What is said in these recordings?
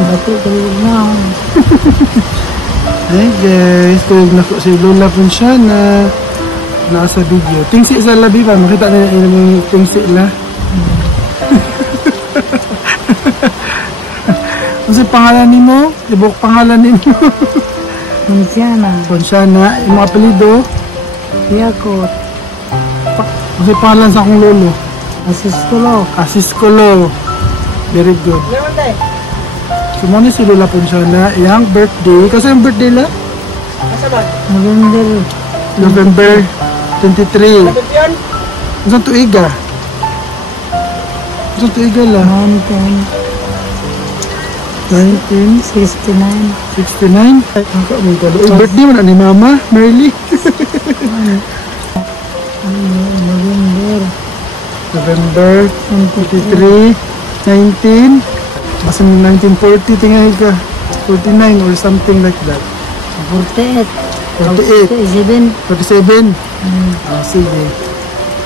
Bati tulog na ako. Hey guys, tulog na ko si Lola Ponciana. Nasa video. Tingsi sa labi pa. Makita na yung tingsi la. Ano sa pangalan ni mo? Ibok pangalan ni mo? Ponciana. Ponciana. Yung mga apelido? Yakot. Ano sa pangalan sa akong lolo? Asiskulo. Asiskulo. Very good. So, muna si Lola Ponciana, yung birthday. Kasi yung birthday la? November 23. Saan tuiga? Saan tuiga la? 1969. 69? Ay, ang birthday mo na ni Mama, Merly. November 23, 19. Basta 1940, tingnan ka. 49 or something like that. 48. 48. 47. Ah, sige.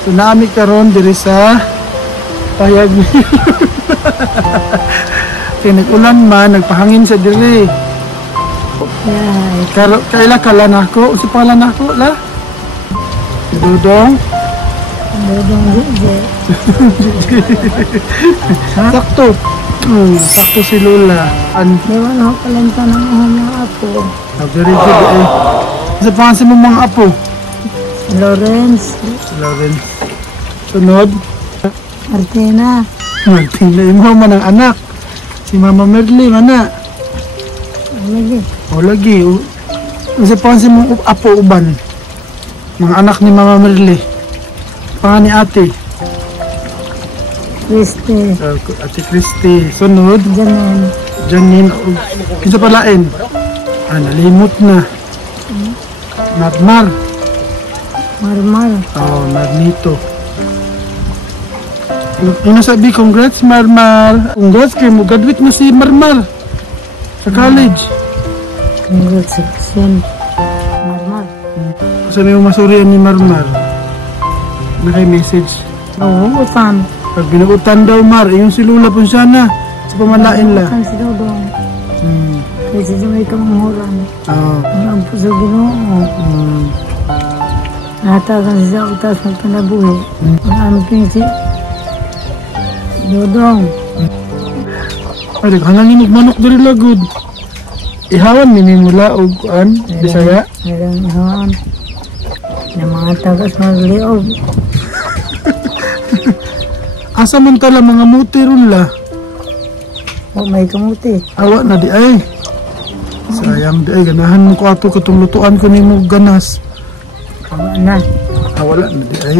So, naami karon diri sa payag niyo. Kaya nag-ulan man, nagpahangin sa diri. Kaila kala na ako. Usi pangalan na ako, la? Dudong? Dudong Jije. Sakto. Sakto si Lola. Diwan ako kalanta ng mga apo. Very good eh. Sa pangasin mo mga apo? Lawrence. Lawrence. Sunod? Martina. Martina. Imo man ang anak. Si Mama Merly, mana? Lagi. O lagi. Sa pangasin mo apo uban? Mga anak ni Mama Merly. Pangan ni ate? Christy. Ate Christy. Sunod? Janine. Janine. Kinsa palain? Ah, nalimot na. Marmar. Marmar. Oh, Marnito. Yung nasabi, congrats Marmar. Congrats kayo mo. Graduate mo si Marmar. Sa college. Congratulations. Marmar. Sabi mo masurian ni Marmar. Naka-message. Oo, utan. Pag binuutan daw Mar, yung si Lola Ponciana. Sa pamalain la. Utan si Dodong. Kasi siya may kamanghuran. Oo. Ang ampo sa Ginoo. Natakan siya utas ng panabuhi. Ang amping si Dodong. Ay, hanangin manok diri lagod. Ihawan minimula og kuan, Bisaya. Merang ihawan. Na mga tagas magliog. Asa man tala mga muti ron la? O may kamuti. Awa na di ay. Sayang di ay. Ganahan mo ko ato katong lutuan ko nimo ganas. Awa na. Wala na di ay.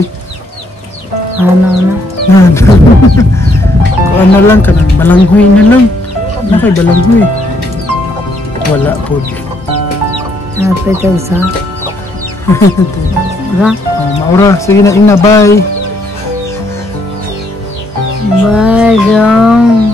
Ano na. Kuan na lang ka na. Balanghoy na lang. Na kay balanghoy. Wala po. Napitag sa. Wala. Maura. Sige na ina. Bye. Bye, Dong.